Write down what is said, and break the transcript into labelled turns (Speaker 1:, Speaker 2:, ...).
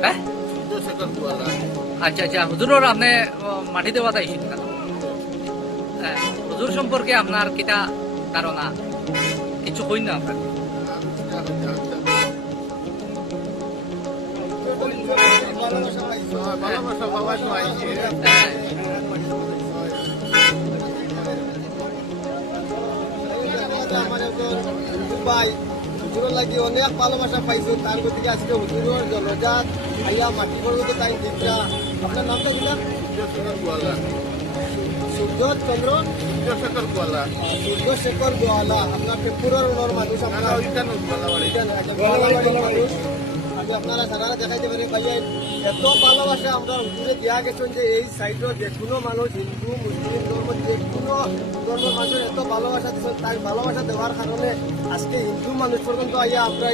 Speaker 1: হ্যাঁ আচ্ছা আচ্ছা হুজুরের আপনি মাটি দেওয়া তাইছেন কেন? হ্যাঁ, হুজুর সম্পর্কে আপনার কিটা ধারণা? কিছু কই না
Speaker 2: হুজুরের লাগি অনেক ভালোবাসা পাইছো। তার গতিকে আজকে হুজুরের জনজাত আইয়া মাটি পর্বত তাই দিকটা আপনার নামটা দিলাম সূর্য চন্দ্র সূর্য শেখর গোয়ালা আপনার পেপুরের ওনার মানুষ আপনার মানুষ আমি আপনারা সারা দেখাইতে পারি ভাইয়া এত ভালোবাসা আমরা হুজুরে দিয়া গেছেন যে এই সাইডের যে কোনো মানুষ হিন্দু মুসলিম ধর্ম কোনো মানুষের এত ভালোবাসা তাই ভালোবাসা দেওয়ার কারণে আজকে হিন্দু মানুষ পর্যন্ত আইয়া আপনার